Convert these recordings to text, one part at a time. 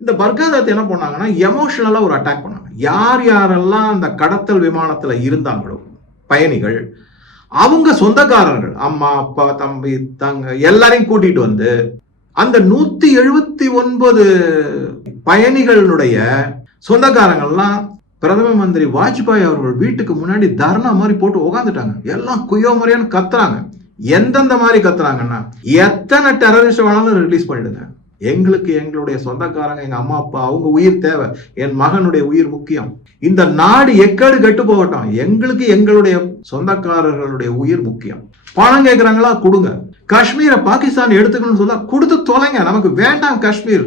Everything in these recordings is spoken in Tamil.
இந்த பர்காதத் என்ன பண்ணாங்கன்னா எமோஷனலா ஒரு அட்டாக் பண்ணாங்க. யார் யாரெல்லாம் அந்த கடத்தல் விமானத்துல இருந்தாங்களோ பயணிகள், அவங்க சொந்தக்காரர்கள், அம்மா அப்பா தம்பி தங்க எல்லாரையும் கூட்டிட்டு வந்து அந்த 179 பயணிகளுடைய சொந்தக்காரங்கள்லாம் பிரதம மந்திரி வாஜ்பாய் அவர்கள் வீட்டுக்கு முன்னாடி தர்ணா மாதிரி போட்டு உட்காந்துட்டாங்க. எல்லாம் குயோ முறையான்னு கத்துறாங்க. எந்தெந்த மாதிரி கத்துறாங்கன்னா, எத்தனை டெரரிஸ்ட் வேணாலும் ரிலீஸ் பண்ணிடுங்க, எங்களுக்கு எங்களுடைய சொந்தக்காரங்க, எங்க அம்மா அப்பா, அவங்க உயிர் தேவை, என் மகனுடைய உயிர் முக்கியம், இந்த நாடு எக்கேடு கெட்டு போகட்டும், எங்களுக்கு எங்களுடைய சொந்தக்காரர்களுடைய உயிர் முக்கியம், பணம் கேட்கிறாங்களா கொடுங்க, காஷ்மீரை பாகிஸ்தான் எடுத்துக்கணும்னு சொல்ல கொடுத்து தொலைங்க, நமக்கு வேண்டாம் காஷ்மீர்.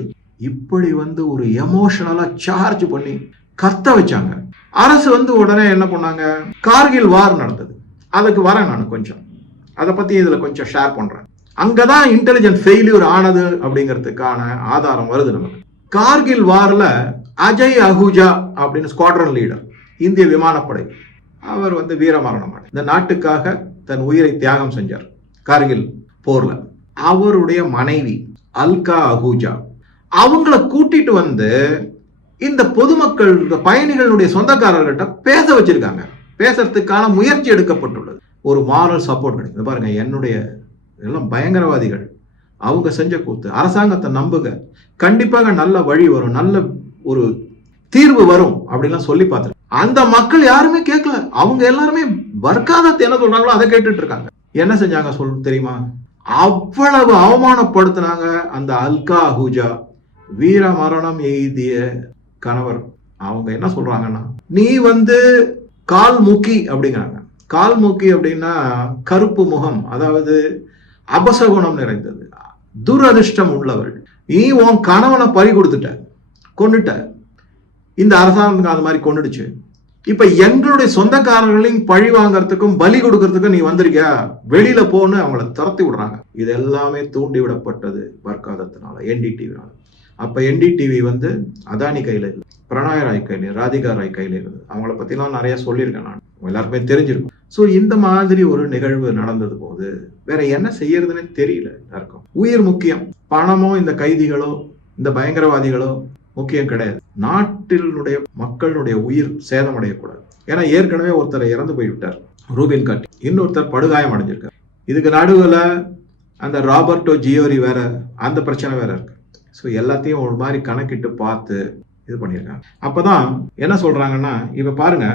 இப்படி ஒரு எமோஷனலா சார்ஜ் பண்ணி கத்த வச்சாங்க. அரசு உடனே என்ன பண்ணாங்க, கார்கில் வார் நடந்தது. அதுக்கு வரேன் நான் கொஞ்சம், அதை பத்தி இதுல கொஞ்சம் ஷேர் பண்றேன். அங்கதான் இன்டெலிஜென்ட் ஃபெயிலியர் ஆனது அப்படிங்கிறதுக்கான ஆதாரம் வருது நமக்கு. கார்கில் வார்ல அஜய் அஹூஜா அப்படின்னு ஸ்குவாட்ரன் லீடர், இந்திய விமானப்படை, அவர் வீரமரணம் இந்த நாட்டுக்காக தன் உயிரை தியாகம் செஞ்சார் கார்கில் போர்ல. அவருடைய மனைவி அல்கா அஹூஜா அவங்கள கூட்டிட்டு இந்த பொதுமக்கள் பயணிகளுடைய சொந்தக்காரர்கிட்ட பேச வச்சிருக்காங்க. பேசுறதுக்கான முயற்சி எடுக்கப்பட்டுள்ளது. ஒரு மாரல் சப்போர்ட் கிடைக்கும். பாருங்க, என்னுடைய எல்லாம் பயங்கரவாதிகள், அவங்க செஞ்ச கூத்து, அரசாங்கத்தை நம்புக, கண்டிப்பாக நல்ல வழி வரும், நல்ல ஒரு தீர்வு வரும் அப்படின்லாம் சொல்லி பார்த்துருக்கேன். அந்த மக்கள் யாருமே கேட்கல. அவங்க எல்லாருமே பர்காதத் என்ன சொல்றாங்களோ அதை கேட்டுட்டு இருக்காங்க. என்ன செஞ்சாங்க தெரியுமா? அவ்வளவு அவமானப்படுத்தினாங்க அந்த அல்கா அஹூஜா, வீர மரணம் எய்திய கணவர். அவங்க என்ன சொல்றாங்கன்னா, நீ கால் மூக்கி அப்படிங்கிறாங்க. கால் மூக்கி அப்படின்னா கருப்பு முகம், அதாவது அபசகுணம் நிறைந்தது, துரதிர்ஷ்டம் உள்ளவள். நீ உன் கணவனை பறி கொடுத்துட்ட, கொண்டுட்ட, இந்த அரசாங்கம் அது மாதிரி கொண்டுடுச்சு. இப்ப எங்களுடைய சொந்தக்காரர்களையும் பழி வாங்கறதுக்கும் பலி கொடுக்கறதுக்கும் நீ வந்திருக்கியா, வெளியில போன்னு அவங்கள துரத்தி விடுறாங்க. இது எல்லாமே தூண்டி விடப்பட்டது பர்காதத்தினால, என்டிடிவினால. அப்ப என்டிடிவி அதானி கையில இல்லை, பிரணாய் ராய் கையில, ராதிகா ராய் கையில இருந்தது. அவங்கள பத்திலாம் நிறைய சொல்லியிருக்கேன் நான், எல்லாருக்குமே தெரிஞ்சிருக்கும். ஸோ இந்த மாதிரி ஒரு நிகழ்வு நடந்தது போது வேற என்ன செய்யறதுன்னு தெரியல யாருக்கும். உயிர் முக்கியம், பணமோ இந்த கைதிகளோ இந்த பயங்கரவாதிகளோ முக்கியம் கிடையாது. நாட்டினுடைய மக்களுடைய உயிர் சேதமடையக்கூடாது. ஏன்னா ஏற்கனவே ஒருத்தரை இறந்து போய்விட்டார் ரூபின் காட்டி, இன்னொருத்தர் படுகாயம் அடைஞ்சிருக்கார். இதுக்கு நடுவில் அந்த ராபர்டோ ஜியோரி வேற, அந்த பிரச்சனை வேற இருக்கு. ஸோ எல்லாத்தையும் ஒரு மாதிரி கணக்கிட்டு பார்த்து இது பண்ணியிருக்காங்க. அப்பதான் என்ன சொல்றாங்கன்னா, இப்ப பாருங்க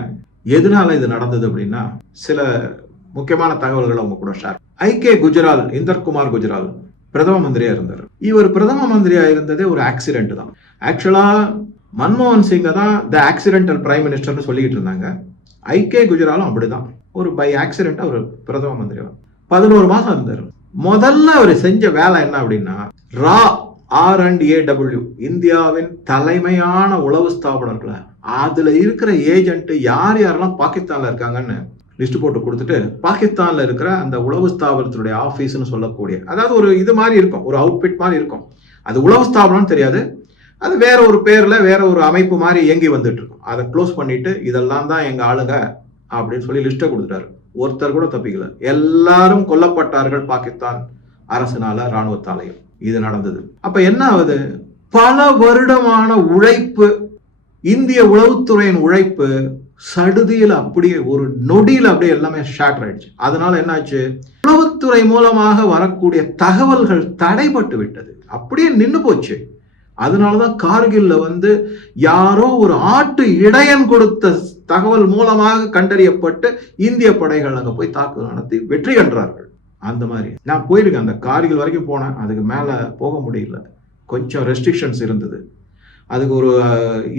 எதனால இது நடந்தது அப்படின்னா, சில முக்கியமான தகவல்களை அவங்க கூட ஷேர். ஐகே குஜரால், இந்தர்குமார் குஜரால் பிரதம மந்திரியா இருந்தார். இவர் பிரதம மந்திரியா இருந்ததே ஒரு ஆக்சிடென்ட் தான். ஆக்சுவலா மன்மோகன் சிங்க தான் த ஆக்சிடென்டல் பிரைம் மினிஸ்டர்னு சொல்லிட்டு இருந்தாங்க. ஐகே குஜராலும் அப்படிதான், ஒரு பை ஆக்சிடென்ட் அவர் பிரதம மந்திரி 11 மாசம் இருந்தார். முதல்ல அவர் செஞ்ச வேலை என்ன அப்படின்னா, RAW, இந்தியாவின் தலைமையான உளவு ஸ்தாபனங்களை, அதுல இருக்கிற ஏஜென்ட் யார் யாரெல்லாம் பாகிஸ்தான்ல இருக்காங்கன்னு லிஸ்ட் போட்டு கொடுத்துட்டு, பாகிஸ்தான்ல இருக்கிற அந்த உளவு ஸ்தாபனத்தினுடைய ஆபீஸ்னு சொல்லக்கூடிய, அதாவது ஒரு இது மாதிரி இருக்கும், ஒரு அவுட்பிட் மாதிரி இருக்கும். அது உளவு ஸ்தாபனம் தெரியாது, அது வேற ஒரு பேர்ல வேற ஒரு அமைப்பு மாதிரி இயங்கி வந்துட்டு இருக்கும். அதை க்ளோஸ் பண்ணிட்டு இதெல்லாம் தான் எங்க ஆளுங்க அப்படின்னு சொல்லி லிஸ்ட்டை கொடுத்துட்டாரு. ஒருத்தர் கூட தப்பிக்கல, எல்லாரும் கொல்லப்பட்டார்கள் பாகிஸ்தான் அரசினால, இராணுவத்தாலையும். இது நடந்தது. அப்ப என்ன ஆகுது, பல வருடமான உழைப்பு, இந்திய உளவுத்துறையின் உழைப்பு சடுதியில் அப்படியே ஒரு நொடியில் அப்படியே எல்லாமே ஷாட்டர் ஆயிடுச்சு. அதனால என்னாச்சு, உளவுத்துறை மூலமாக வரக்கூடிய தகவல்கள் தடைபட்டு விட்டது, அப்படியே நின்று போச்சு. அதனாலதான் கார்கில்ல யாரோ ஒரு ஆட்டு இடையன் கொடுத்த தகவல் மூலமாக கண்டறியப்பட்டு இந்திய படைகள் அங்க போய் தாக்குதல் நடத்தி வெற்றி கண்டார்கள். அந்த மாதிரி நான் போயிருக்கேன், அந்த கார்கில் வரைக்கும் போனேன். அதுக்கு மேல போக முடியல, கொஞ்சம் ரெஸ்ட்ரிக்ஷன்ஸ் இருந்தது. அதுக்கு ஒரு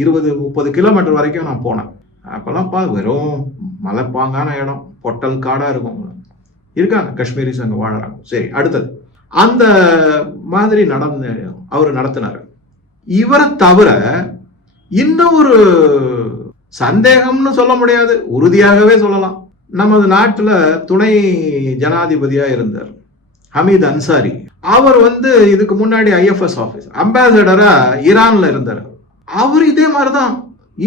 20-30 கிலோமீட்டர் வரைக்கும் நான் போனேன். அப்பெல்லாம் வெறும் மலைப்பாங்கான இடம், பொட்டல் காடா இருக்கும். இருக்காங்க காஷ்மீரிஸ் அங்க வாழறாங்க. சரி, அடுத்தது அந்த மாதிரி அவர் நடத்தினாரு. இவரை தவிர இன்னும் ஒரு சந்தேகம்னு சொல்ல முடியாது, உறுதியாகவே சொல்லலாம், நமது நாட்டுல துணை ஜனாதிபதியா இருந்தார் ஹமீத் அன்சாரி. அவர் இதுக்கு முன்னாடி IFS ஆபீஸ் அம்பாசடரா ஈரான்ல இருந்தார். அவர் இதே மாதிரிதான்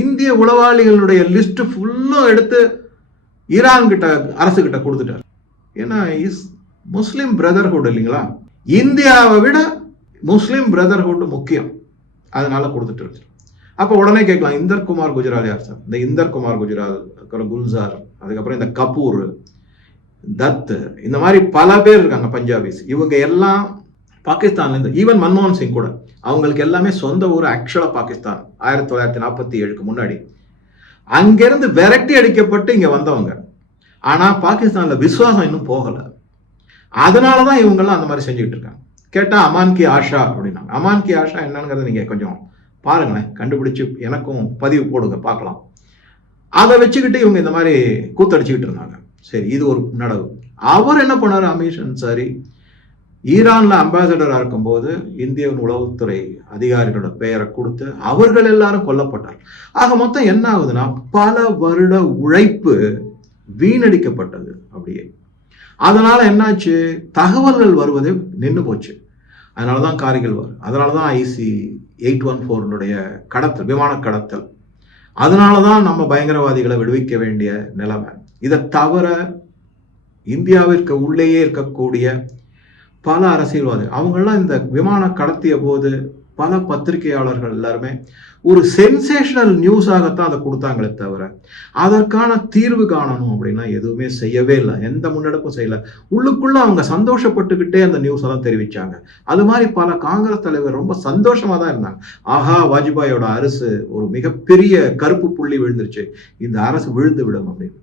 இந்திய உளவாளிகளுடைய லிஸ்ட் ஃபுல்லும் எடுத்து ஈரான் கிட்ட, அரசு கிட்ட கொடுத்துட்டார். ஏன்னா முஸ்லிம் பிரதர்ஹுட் இல்லைங்களா, இந்தியாவை விட முஸ்லிம் பிரதர்ஹுட் முக்கியம். அதனால கொடுத்துட்டு இருக்கு. அப்போ உடனே கேட்கலாம், இந்தர் குமார் குஜ்ரால் யார் சார்? இந்த இந்தர் குமார் குஜ்ரால், அப்புறம் குல்சார், அதுக்கப்புறம் இந்த கபூர், தத், இந்த மாதிரி பல பேர் இருக்காங்க பஞ்சாபிஸ். இவங்க எல்லாம் பாகிஸ்தான்ல இருந்து, ஈவன் மன்மோகன் சிங் கூட, அவங்களுக்கு எல்லாமே சொந்த ஊர் ஆக்சுவலா பாகிஸ்தான் 1947 முன்னாடி. அங்கிருந்து விரட்டி அடிக்கப்பட்டு இங்க வந்தவங்க. ஆனா பாகிஸ்தான்ல விசுவாசம் இன்னும் போகல. அதனாலதான் இவங்கெல்லாம் அந்த மாதிரி செஞ்சுக்கிட்டு இருக்காங்க. கேட்டா அமான் கி ஆஷா அப்படின்னாங்க. அமான் கி ஆஷா என்னங்கிறத நீங்க கொஞ்சம் பாருங்களேன், கண்டுபிடிச்சு எனக்கும் பதிவு போடுங்க பார்க்கலாம். அதை வச்சுக்கிட்டு இவங்க இந்த மாதிரி கூத்தடிச்சுக்கிட்டு இருந்தாங்க. சரி, இது ஒரு நடவு. அவர் என்ன பண்ணாரு, அமீர் அன்சாரி ஈரான்ல அம்பாசடரா இருக்கும்போது இந்தியாவின் உளவுத்துறை அதிகாரிகளோட பெயரை கொடுத்து அவர்கள் எல்லாரும் கொல்லப்பட்டார். ஆக மொத்தம் என்ன ஆகுதுன்னா, பல வருட உழைப்பு வீணடிக்கப்பட்டது அப்படியே. அதனால என்னாச்சு, தகவல்கள் வருவதே நின்று போச்சு. அதனாலதான் காரிகள் வரும், அதனாலதான் IC-814 கடத்தல், விமான கடத்தல், அதனாலதான் நம்ம பயங்கரவாதிகளை விடுவிக்க வேண்டிய நிலைமை. இதை தவிர இந்தியாவிற்கு உள்ளேயே இருக்கக்கூடிய பல அரசியல்வாதிகள், அவங்கெல்லாம் இந்த விமானம் கடத்திய போது பல பத்திரிகையாளர்கள் எல்லாருமே ஒரு சென்சேஷனல் நியூஸாகத்தான் அதை கொடுத்தாங்களே தவிர அதற்கான தீர்வு காணணும் அப்படின்னா எதுவுமே செய்யவே இல்லை, எந்த முன்னெடுப்பும் செய்யல. உள்ளுக்குள்ள அவங்க சந்தோஷப்பட்டுக்கிட்டே அந்த நியூஸ் எல்லாம் தெரிவிச்சாங்க. அது மாதிரி பல காங்கிரஸ் தலைவர் ரொம்ப சந்தோஷமா தான் இருந்தாங்க. ஆஹா, வாஜ்பாயோட அரசு ஒரு மிகப்பெரிய கருப்பு புள்ளி விழுந்துருச்சு, இந்த அரசு விழுந்து விடும் அப்படின்னு.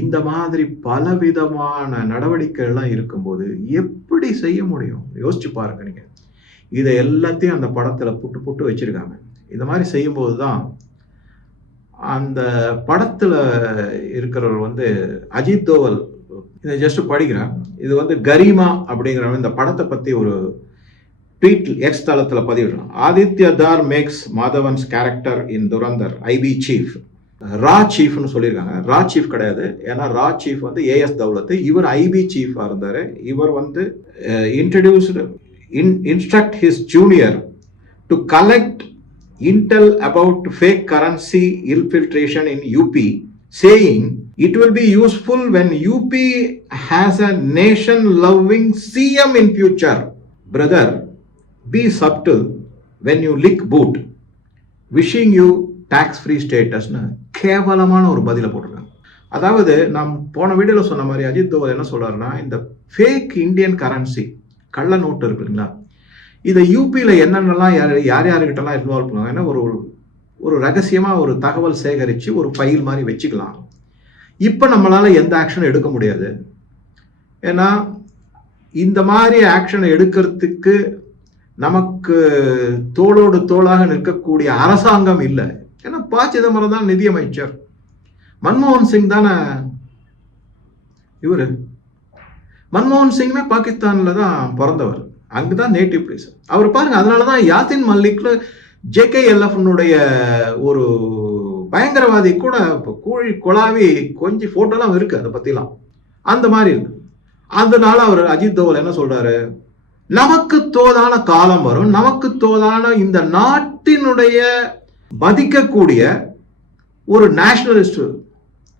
இந்த மாதிரி பலவிதமான நடவடிக்கைகள் எல்லாம் இருக்கும்போது எப்படி செய்ய முடியும்? யோசிச்சு பாருங்க நீங்க. இதை எல்லாத்தையும் அந்த படத்துல புட்டு புட்டு வச்சிருக்காங்க. இந்த மாதிரி செய்யும் போதுதான் அந்த படத்துல இருக்கிறவர் அஜித் தோவல், இதை ஜஸ்ட் படிக்கிறேன். இது கரிமா அப்படிங்கிற இந்த படத்தை பத்தி ஒரு ட்வீட் எக்ஸ் தளத்துல பதிவிடுறான். Aditya Dhar makes Madhavan's character in Dhurandhar IB chief. ரா சீஃப்னு சொல்லியிருக்காங்க. ரா சீஃப் கிடையாது, ஏன்னா ரா சீஃப் AS தௌலத், இவர் IB சீஃபா இருந்தாரு. இவர் instruct his junior to collect intel about fake currency infiltration in UP, saying it will be useful when UP has a nation loving CM in future. Brother, be subtle when you lick boot. Wishing you tax free status. கேவலமான ஒரு பதில போட்டிருக்காங்க. அதாவது நாம் போன வீடியோல சொன்ன மாதிரி அஜித் தோவல் என்ன சொல்றாருன்னா, இந்த ஃபேக் இந்தியன் கரன்சி, கள்ள நோட்டு இருக்குங்களா, இதை யூபியில என்னென்னலாம் யார் யாருக்கிட்டலாம் இன்வால்வ் பண்ணுவாங்க, ஏன்னா ஒரு ரகசியமா ஒரு தகவல் சேகரிச்சு ஒரு ஃபைல் மாதிரி வச்சுக்கலாம். இப்ப நம்மளால எந்த ஆக்ஷன் எடுக்க முடியாது, ஏன்னா இந்த மாதிரி ஆக்ஷன் எடுக்கிறதுக்கு நமக்கு தோளோடு தோளாக நிற்கக்கூடிய அரசாங்கம் இல்லை. ஏன்னா ப. சிதம்பரம் தான் நிதியமைச்சர், மன்மோகன் சிங் தானே இவரு. மன்மோகன் சிங்குமே பாகிஸ்தான்ல தான் பிறந்தவர், அங்குதான் நேட்டிவ் பிளேஸ் அவர். பாருங்க, அதனாலதான் யாசின் மல்லிக்ல JKLF ஒரு பயங்கரவாதி கூட கூழி கொலாவி கொஞ்சம் போட்டோலாம் இருக்கு, அதை பத்திலாம் அந்த மாதிரி இருக்கு. அதனால அவர் அஜித் தோவல் என்ன சொல்றாரு, நமக்கு தோதான காலம் வரும், நமக்கு தோதான இந்த நாட்டினுடைய மதிக்கக்கூடிய ஒரு நேஷனலிஸ்ட்,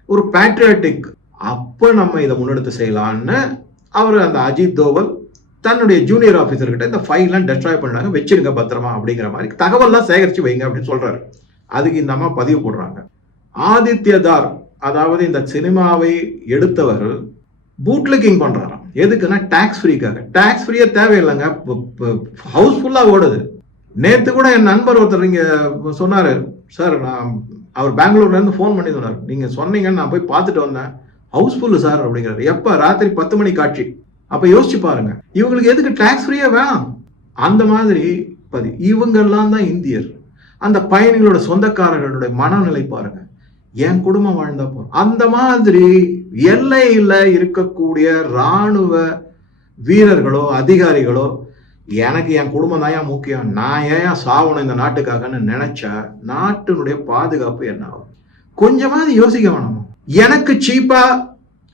ஒரு பேட்ரியாட்டிக், அப்ப நம்ம இதை முன்னெடுத்து செய்யலான்னு அவர் அந்த அஜித் தோவல் தன்னுடைய ஜூனியர் ஆபீசர் கிட்ட இந்த ஃபைல்லாம் டெஸ்ட்ராய் பண்ணாங்க, வச்சிருங்க பத்திரமா அப்படிங்கிற மாதிரி தகவல்லாம் சேகரிச்சு வைங்க அப்படின்னு சொல்றாரு. அதுக்கு இந்த அம்மா பதிவு போடுறாங்க. ஆதித்ய தார், அதாவது இந்த சினிமாவை எடுத்தவர்கள் பூட்லிக்கிங் பண்றாராம். எதுக்குன்னா டாக்ஸ் ஃப்ரீக்காக. டாக்ஸ் ஃப்ரீயா தேவையில்லைங்க, ஹவுஸ்ஃபுல்லா ஓடுது. நேத்து கூட என் நண்பர் ஒருத்தர் இங்க சொன்னாரு, சார் நான் அவர் பெங்களூர்ல இருந்து போன் பண்ணி சொன்னார், நீங்க சொன்னீங்கன்னு நான் போய் பார்த்துட்டு வந்தேன், ஹவுஸ்ஃபுல் சார் அப்படிங்கிறாரு. எப்ப? ராத்திரி 10 மணி காட்சி. அப்ப யோசிச்சு பாருங்க, இவங்களுக்கு எதுக்கு டாக்ஸ் ஃப்ரீயா வேணாம்? அந்த மாதிரி இவங்கெல்லாம் தான் இந்தியர். அந்த பயணிகளோட சொந்தக்காரர்களுடைய மனநிலை பாருங்க, என் குடும்பம் வாழ்ந்தா போறோம். அந்த மாதிரி எல்லையில இருக்கக்கூடிய ராணுவ வீரர்களோ அதிகாரிகளோ, எனக்கு என் குடும்பம் தான் ஏன் முக்கியம், நான் ஏன் சாவணும் இந்த நாட்டுக்காகன்னு நினைச்சா நாட்டினுடைய பாதுகாப்பு என்ன ஆகும்? கொஞ்சமாவது யோசிக்க வேணும். எனக்கு சீப்பா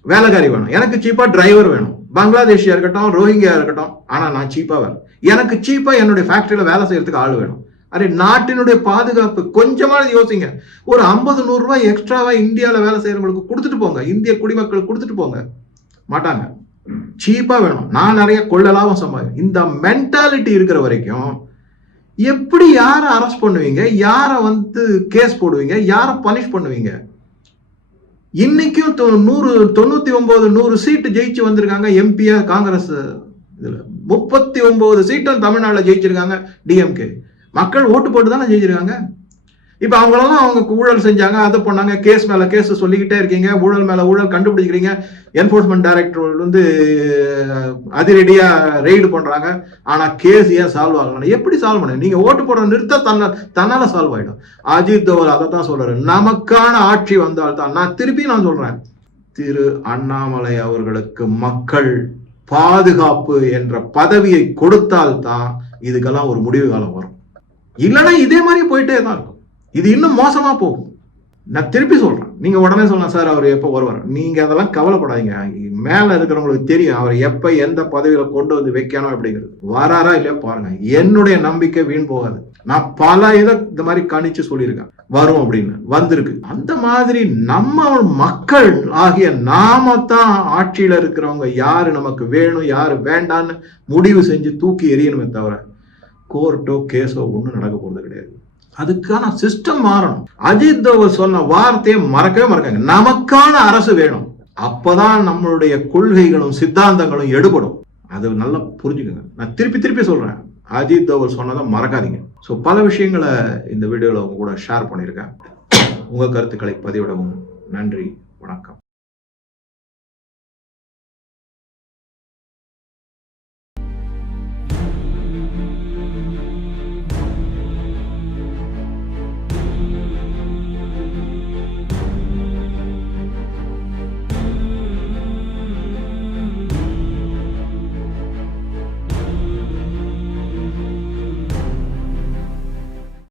வேலைக்காரி வேணும், எனக்கு சீப்பா டிரைவர் வேணும், பங்களாதேஷியா இருக்கட்டும் ரோஹிங்கியா இருக்கட்டும், ஆனா நான் சீப்பா வேணும். எனக்கு சீப்பா என்னுடைய ஃபேக்டரியில வேலை செய்யறதுக்கு ஆள் வேணும். அரே, நாட்டினுடைய பாதுகாப்பு கொஞ்சமாவது யோசிங்க. ஒரு 50-100 ரூபாய் எக்ஸ்ட்ராவா இந்தியாவில் வேலை செய்யறவங்களுக்கு கொடுத்துட்டு போங்க, இந்திய குடிமக்களுக்கு கொடுத்துட்டு போங்க. மாட்டாங்க, சீப்பா வேணும், நான் நிறைய கொள்ள லாபம் சம்பாதி. இந்த மென்டாலிட்டி இருக்கிற வரைக்கும் எப்படி யாரை அரெஸ்ட் பண்ணுவீங்க, யாரை கேஸ் போடுவீங்க, யாரை பனிஷ் பண்ணுவீங்க? இன்னைக்கும் 100 சீட்டு ஜெயிச்சு வந்திருக்காங்க எம்பியா காங்கிரஸ். இதுல 39 சீட்டும் தமிழ்நாட்டில் ஜெயிச்சிருக்காங்க டிஎம்கே. மக்கள் ஓட்டு போட்டு தானே ஜெயிச்சிருக்காங்க. இப்ப அவங்களெல்லாம் அவங்க ஊழல் செஞ்சாங்க, அதை பண்ணாங்க, கேஸ் மேல கேஸ் சொல்லிக்கிட்டே இருக்கீங்க, ஊழல் மேல ஊழல் கண்டுபிடிக்கிறீங்க. என்போர்ஸ்மெண்ட் டைரக்டர் அதிரடியா ரெய்டு பண்றாங்க. ஆனா கேஸ் ஏன் சால்வ் ஆகலாம்? எப்படி சால்வ் பண்ண? நீங்க ஓட்டு போட நிறுத்த தன்னால சால்வ் ஆயிடும். அஜித் தோவல் அதை தான் சொல்றாரு, நமக்கான ஆட்சி வந்தால்தான். நான் திருப்பி சொல்றேன், திரு அண்ணாமலை அவர்களுக்கு மக்கள் பாதுகாப்பு என்ற பதவியை கொடுத்தால்தான் இதுக்கெல்லாம் ஒரு முடிவு காலம் வரும். இல்லைன்னா இதே மாதிரி போயிட்டே தான் இருக்கும். இது இன்னும் மோசமா போகும். நான் திருப்பி சொல்றேன், நீங்க உடனே சொல்லலாம் சார் அவர் எப்ப வருவார். நீங்க அதெல்லாம் கவலைப்படாதீங்க. மேல இருக்கிறவங்களுக்கு தெரியும் அவர் எப்ப எந்த பதவியில கொண்டு வந்து வைக்கணும் அப்படிங்கிறது. வராரா இல்லையா பாருங்க. என்னுடைய நம்பிக்கை வீண் போகாது. நான் பல இந்த மாதிரி கணிச்சு சொல்லியிருக்கேன் வரும் அப்படின்னு, வந்திருக்கு. அந்த மாதிரி நம்ம மக்கள் ஆகிய நாம தான் ஆட்சியில இருக்கிறவங்க யாரு நமக்கு வேணும் யாரு வேண்டான்னு முடிவு செஞ்சு தூக்கி எறியணுமே தவிர கோர்ட்டோ கேஸோ ஒன்றும் நடக்க போறது கிடையாது. அதுக்கான சிஸ்டம் மாறணும். அஜித் தோவல் சொன்ன வார்த்தையை மறக்கவே மறக்காங்க. நமக்கான அரசு வேணும். அப்பதான் நம்மளுடைய கொள்கைகளும் சித்தாந்தங்களும் எடுபடும். அது நல்லா புரிஞ்சுக்கோங்க. நான் திருப்பி சொல்றேன், அஜித் தோவல் சொன்னதை மறக்காதீங்க. ஸோ பல விஷயங்களை இந்த வீடியோவில் உங்க கூட ஷேர் பண்ணியிருக்கேன். உங்க கருத்துக்களை பதிவிடவும். நன்றி, வணக்கம்.